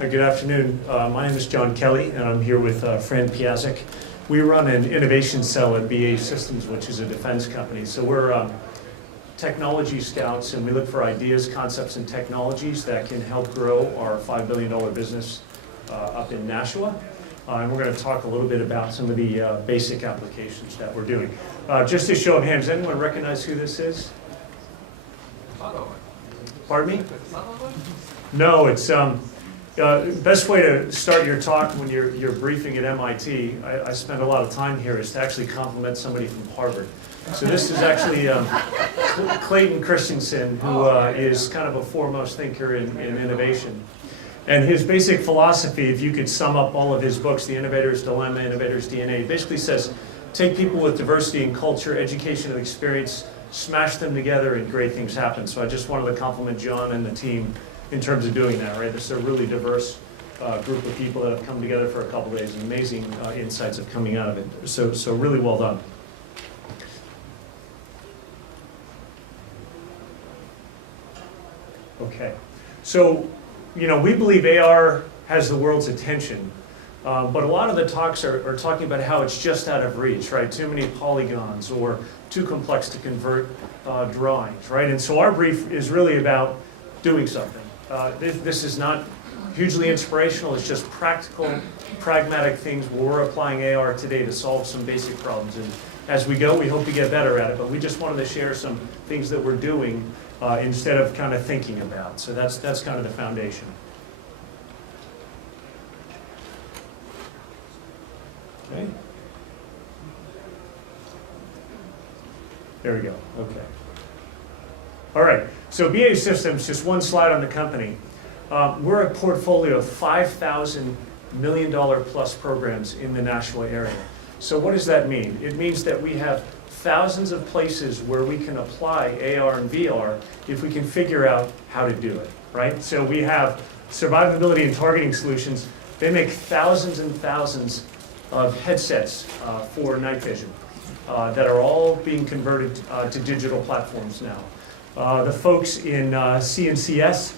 Good afternoon. My name is John Kelly, and I'm here with Fran Piascik. We run an innovation cell at BAE Systems, which is a defense company. So we're technology scouts, and we look for ideas, concepts, and technologies that can help grow our $5 billion business up in Nashua. And we're going to talk a little bit about some of the basic applications that we're doing. Just a show of hands, does anyone recognize who this is? Pardon me? No, it's best way to start your talk when you're briefing at MIT. I spend a lot of time here is to actually compliment somebody from Harvard. So this is actually Clayton Christensen, who is kind of a foremost thinker in innovation. And his basic philosophy, if you could sum up all of his books, The Innovator's Dilemma, Innovator's DNA, basically says, take people with diversity in culture, education, and experience, smash them together, and great things happen. So I just wanted to compliment John and the team in terms of doing that, right? This is a really diverse group of people that have come together for a couple days, and amazing insights have coming out of it. So really well done. Okay, so we believe AR has the world's attention, but a lot of the talks are talking about how it's just out of reach, right? Too many polygons or too complex to convert drawings, right? And so our brief is really about doing something. This is not hugely inspirational, it's just practical, pragmatic things where we're applying AR today to solve some basic problems. And as we go, we hope to get better at it, but we just wanted to share some things that we're doing instead of kind of thinking about. So that's kind of the foundation. Okay. There we go. Okay. All right. So BAE Systems, just one slide on the company. We're a portfolio of 5,000 $1 million plus programs in the Nashua area. So what does that mean? It means that we have thousands of places where we can apply AR and VR if we can figure out how to do it, right? So we have survivability and targeting solutions. They make thousands and thousands of headsets for night vision that are all being converted to digital platforms now. The folks in C&CS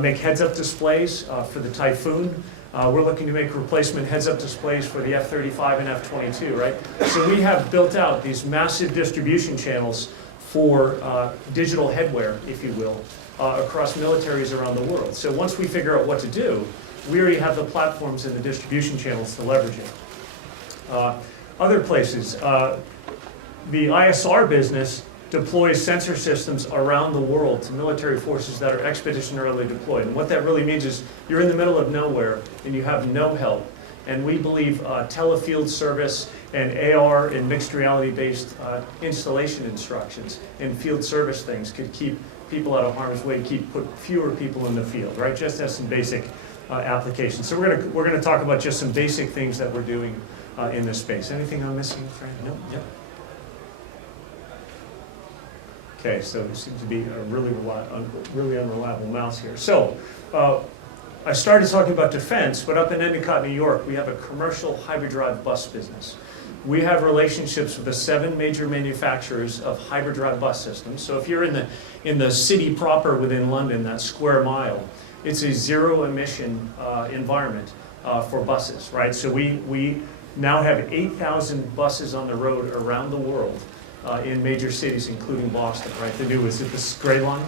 make heads-up displays for the Typhoon. We're looking to make replacement heads-up displays for the F-35 and F-22, right? So we have built out these massive distribution channels for digital headwear, if you will, across militaries around the world. So once we figure out what to do, we already have the platforms and the distribution channels to leverage it. Other places, the ISR business deploys sensor systems around the world to military forces that are expeditionarily deployed. And what that really means is you're in the middle of nowhere and you have no help. And we believe telefield service and AR and mixed reality-based installation instructions and field service things could keep people out of harm's way, put fewer people in the field, right? Just as some basic applications. So we're gonna talk about just some basic things that we're doing in this space. Anything I'm missing, Fran? No? Yep. Okay, so there seems to be a really unreliable mouse here. So I started talking about defense, but up in Endicott, New York, we have a commercial hybrid drive bus business. We have relationships with the 7 major manufacturers of hybrid drive bus systems. So if you're in the city proper within London, that square mile, it's a zero emission environment for buses, right? So we now have 8,000 buses on the road around the world. In major cities, including Boston, right? Is it this gray line?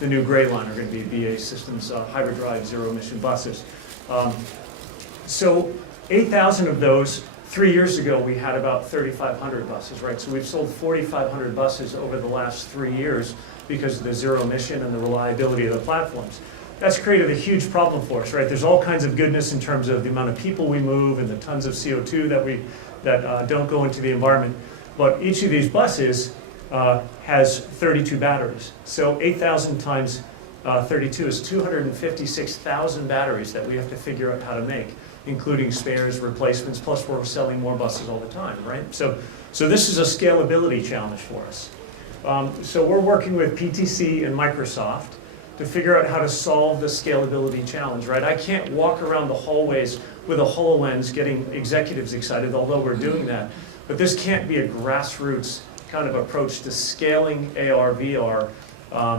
The new gray line are going to be BAE Systems hybrid drive zero emission buses. So 8,000 of those, 3 years ago we had about 3,500 buses, right? So we've sold 4,500 buses over the last 3 years because of the zero emission and the reliability of the platforms. That's created a huge problem for us, right? There's all kinds of goodness in terms of the amount of people we move and the tons of CO2 that don't go into the environment. But each of these buses has 32 batteries. So 8,000 times 32 is 256,000 batteries that we have to figure out how to make, including spares, replacements, plus we're selling more buses all the time, right? So this is a scalability challenge for us. So we're working with PTC and Microsoft to figure out how to solve the scalability challenge, right? I can't walk around the hallways with a HoloLens getting executives excited, although we're doing that. But this can't be a grassroots kind of approach to scaling AR, VR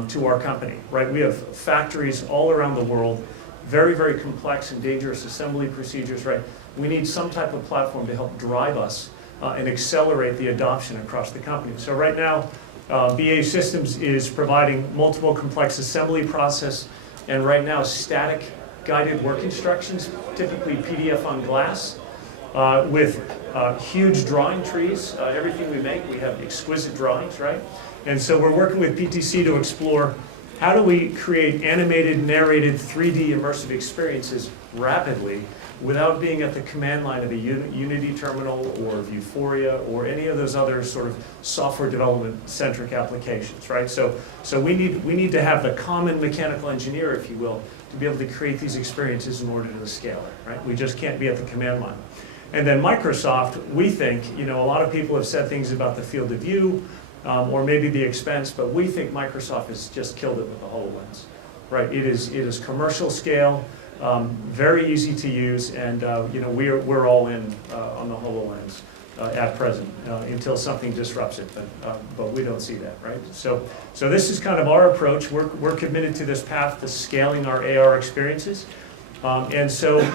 to our company, right? We have factories all around the world very, very complex and dangerous assembly procedures, right? We need some type of platform to help drive us and accelerate the adoption across the company. So right now, BAE Systems is providing multiple complex assembly process, and right now static guided work instructions, typically PDF on glass, with huge drawing trees. Everything we make, we have exquisite drawings, right? And so we're working with PTC to explore how do we create animated, narrated, 3D immersive experiences rapidly without being at the command line of a Unity terminal or Vuforia or any of those other sort of software development-centric applications, right? So we need to have the common mechanical engineer, if you will, to be able to create these experiences in order to scale it, right? We just can't be at the command line. And then Microsoft, we think, you know, a lot of people have said things about the field of view, or maybe the expense, but we think Microsoft has just killed it with the HoloLens, right? It is commercial scale, very easy to use, and you know, we're all in on the HoloLens at present until something disrupts it, but we don't see that, right? So this is kind of our approach. We're committed to this path to scaling our AR experiences, and so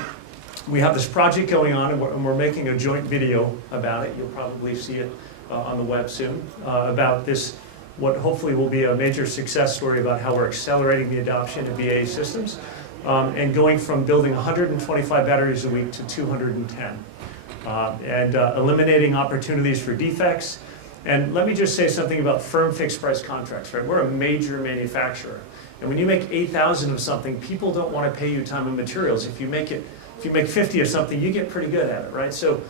we have this project going on, and we're making a joint video about it. You'll probably see it on the web soon, about this, what hopefully will be a major success story about how we're accelerating the adoption of BAE systems, and going from building 125 batteries a week to 210, and eliminating opportunities for defects. And let me just say something about firm fixed price contracts, right? We're a major manufacturer, and when you make 8,000 of something, people don't want to pay you time and materials. If you make 50 of something, you get pretty good at it, right? So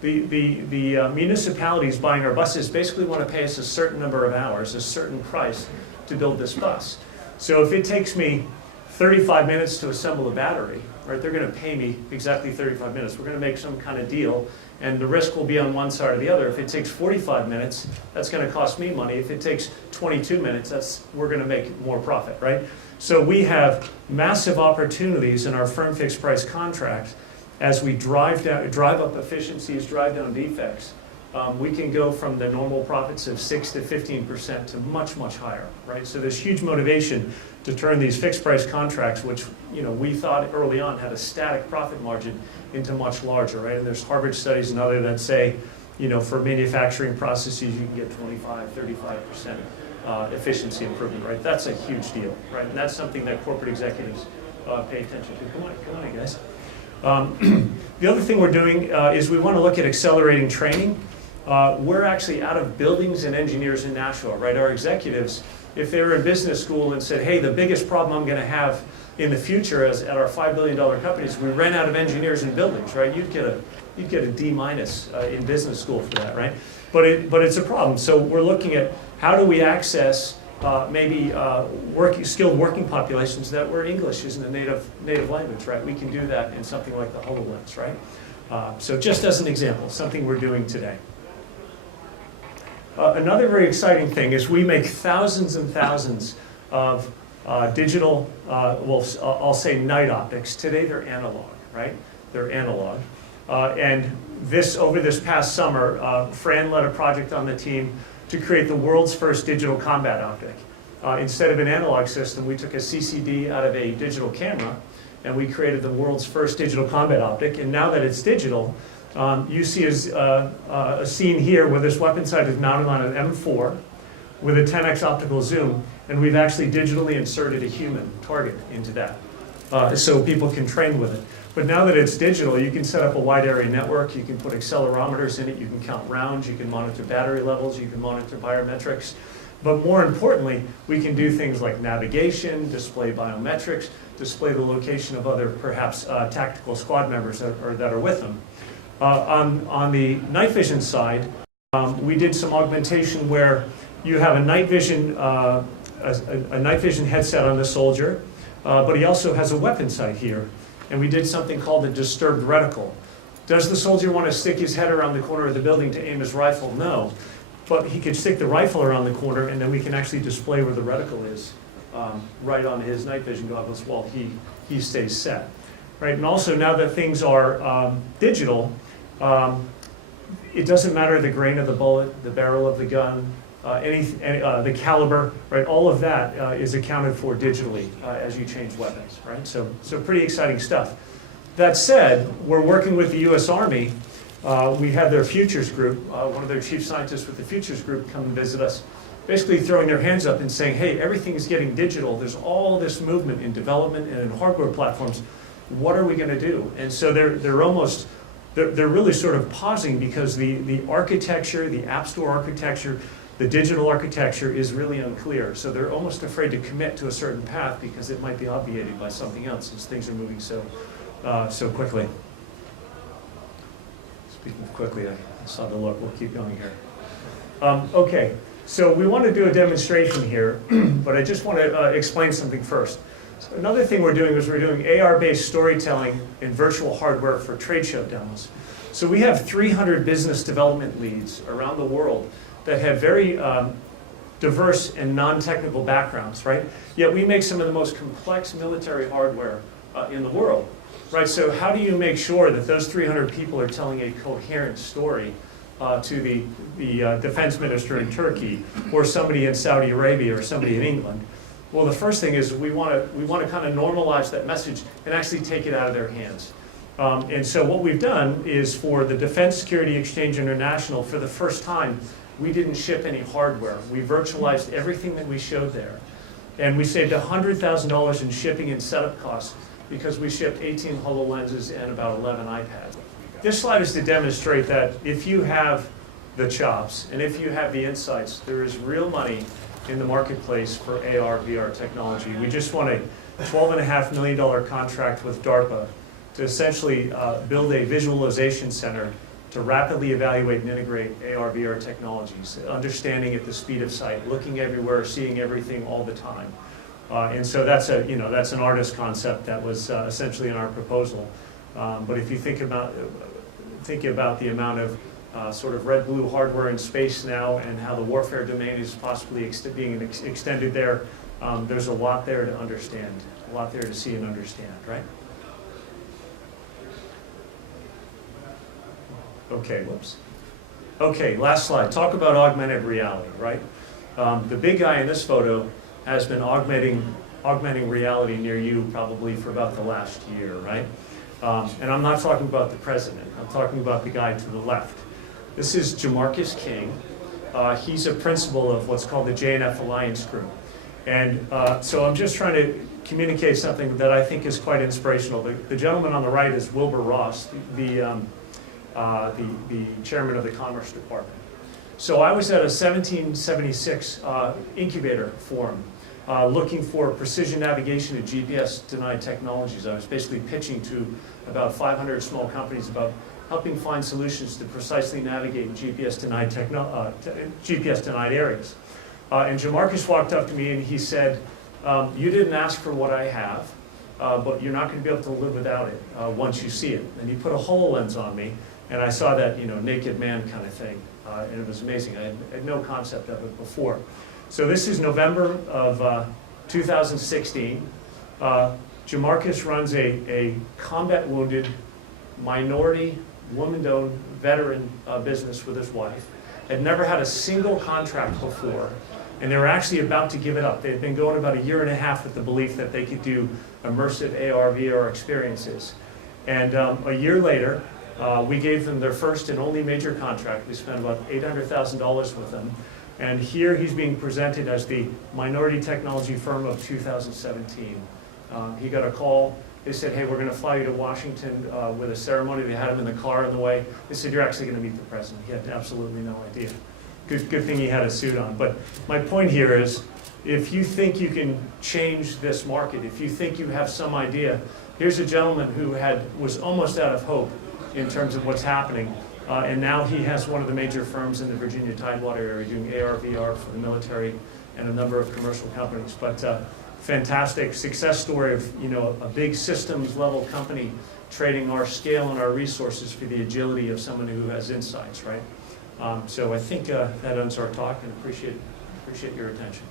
the municipalities buying our buses basically want to pay us a certain number of hours, a certain price to build this bus. So if it takes me 35 minutes to assemble a battery, right, they're going to pay me exactly 35 minutes. We're going to make some kind of deal, and the risk will be on one side or the other. If it takes 45 minutes, that's going to cost me money. If it takes 22 minutes, we're going to make more profit, right? So we have massive opportunities in our firm fixed price contract. As we drive up efficiencies, drive down defects, we can go from the normal profits of 6 to 15% to much, much higher, right? So there's huge motivation to turn these fixed price contracts, which, you know, we thought early on had a static profit margin, into much larger, right? And there's Harvard studies and other that say, you know, for manufacturing processes, you can get 25, 35% efficiency improvement, right? That's a huge deal, right? And that's something that corporate executives pay attention to. Come on, guys. The other thing we're doing is we want to look at accelerating training. We're actually out of buildings and engineers in Nashville, right? Our executives, if they were in business school and said, hey, the biggest problem I'm going to have in the future as at our $5 billion companies, we ran out of engineers in buildings, right? You'd get a D- in business school for that, right? But it's a problem. So we're looking at how do we access maybe skilled working populations that where English isn't a native language, right? We can do that in something like the HoloLens, right? So just as an example, something we're doing today. Another very exciting thing is we make thousands and thousands of digital, well, I'll say night optics. Today they're analog, right? They're analog. And over this past summer, Fran led a project on the team to create the world's first digital combat optic. Instead of an analog system, we took a CCD out of a digital camera, and we created the world's first digital combat optic. And now that it's digital, you see a scene here where this weapon sight is mounted on an M4 with a 10x optical zoom, and we've actually digitally inserted a human target into that, so people can train with it. But now that it's digital, you can set up a wide area network, you can put accelerometers in it, you can count rounds, you can monitor battery levels, you can monitor biometrics. But more importantly, we can do things like navigation, display biometrics, display the location of other, perhaps, tactical squad members that are with them. On the night vision side, we did some augmentation where you have a night vision headset on the soldier, but he also has a weapon sight here. And we did something called a disturbed reticle. Does the soldier want to stick his head around the corner of the building to aim his rifle? No. But he could stick the rifle around the corner, and then we can actually display where the reticle is right on his night vision goggles while he stays set. Right? And also, now that things are digital, it doesn't matter the grain of the bullet, the barrel of the gun, the caliber, right? All of that is accounted for digitally as you change weapons, right? So pretty exciting stuff. That said, we're working with the U.S. Army. We had their futures group, one of their chief scientists with the futures group come and visit us, basically throwing their hands up and saying, hey, everything is getting digital. There's all this movement in development and in hardware platforms. What are we going to do? And so they're really sort of pausing because the architecture, the App Store architecture, the digital architecture is really unclear. So they're almost afraid to commit to a certain path because it might be obviated by something else since things are moving so quickly. Speaking of quickly, I saw the look. We'll keep going here. Okay, so we want to do a demonstration here, but I just want to explain something first. So another thing we're doing is we're doing AR-based storytelling in virtual hardware for trade show demos. So we have 300 business development leads around the world that have very diverse and non-technical backgrounds, right? Yet we make some of the most complex military hardware in the world. Right, so how do you make sure that those 300 people are telling a coherent story to the defense minister in Turkey, or somebody in Saudi Arabia, or somebody in England? Well, the first thing is we want to kind of normalize that message and actually take it out of their hands. And so what we've done is for the Defense Security Exchange International, for the first time, we didn't ship any hardware. We virtualized everything that we showed there. And we saved $100,000 in shipping and setup costs, because we shipped 18 HoloLenses and about 11 iPads. This slide is to demonstrate that if you have the chops and if you have the insights, there is real money in the marketplace for AR, VR technology. We just won a $12.5 million contract with DARPA to essentially build a visualization center to rapidly evaluate and integrate AR, VR technologies, understanding at the speed of sight, looking everywhere, seeing everything all the time. And so that's an artist concept that was essentially in our proposal. But if you think about the amount of sort of red-blue hardware in space now and how the warfare domain is possibly being extended there, there's a lot there to understand, a lot there to see and understand, right? Okay, whoops. Okay, last slide. Talk about augmented reality, right? The big guy in this photo has been augmenting reality near you probably for about the last year, right? And I'm not talking about the president. I'm talking about the guy to the left. This is Jamarcus King. He's a principal of what's called the JNF Alliance Group. And so I'm just trying to communicate something that I think is quite inspirational. The gentleman on the right is Wilbur Ross, the chairman of the Commerce Department. So I was at a 1776 incubator forum looking for precision navigation and GPS-denied technologies. I was basically pitching to about 500 small companies about helping find solutions to precisely navigate GPS-denied GPS-denied areas. And Jamarcus walked up to me and he said, you didn't ask for what I have, but you're not going to be able to live without it once you see it. And he put a HoloLens on me, and I saw that naked man kind of thing, and it was amazing. I had no concept of it before. So this is November of 2016. Jamarcus runs a combat-wounded, minority, woman-owned, veteran business with his wife. Had never had a single contract before, and they were actually about to give it up. They had been going about 1.5 years with the belief that they could do immersive AR, VR experiences. And a year later, we gave them their first and only major contract. We spent about $800,000 with them. And here he's being presented as the minority technology firm of 2017. He got a call. They said, hey, we're going to fly you to Washington with a ceremony. They had him in the car on the way. They said, you're actually going to meet the president. He had absolutely no idea. Good thing he had a suit on. But my point here is, if you think you can change this market, if you think you have some idea, here's a gentleman who was almost out of hope in terms of what's happening. And now he has one of the major firms in the Virginia Tidewater area doing AR, VR for the military and a number of commercial companies. But fantastic success story of a big systems level company trading our scale and our resources for the agility of someone who has insights, right? So I think that ends our talk, and appreciate your attention.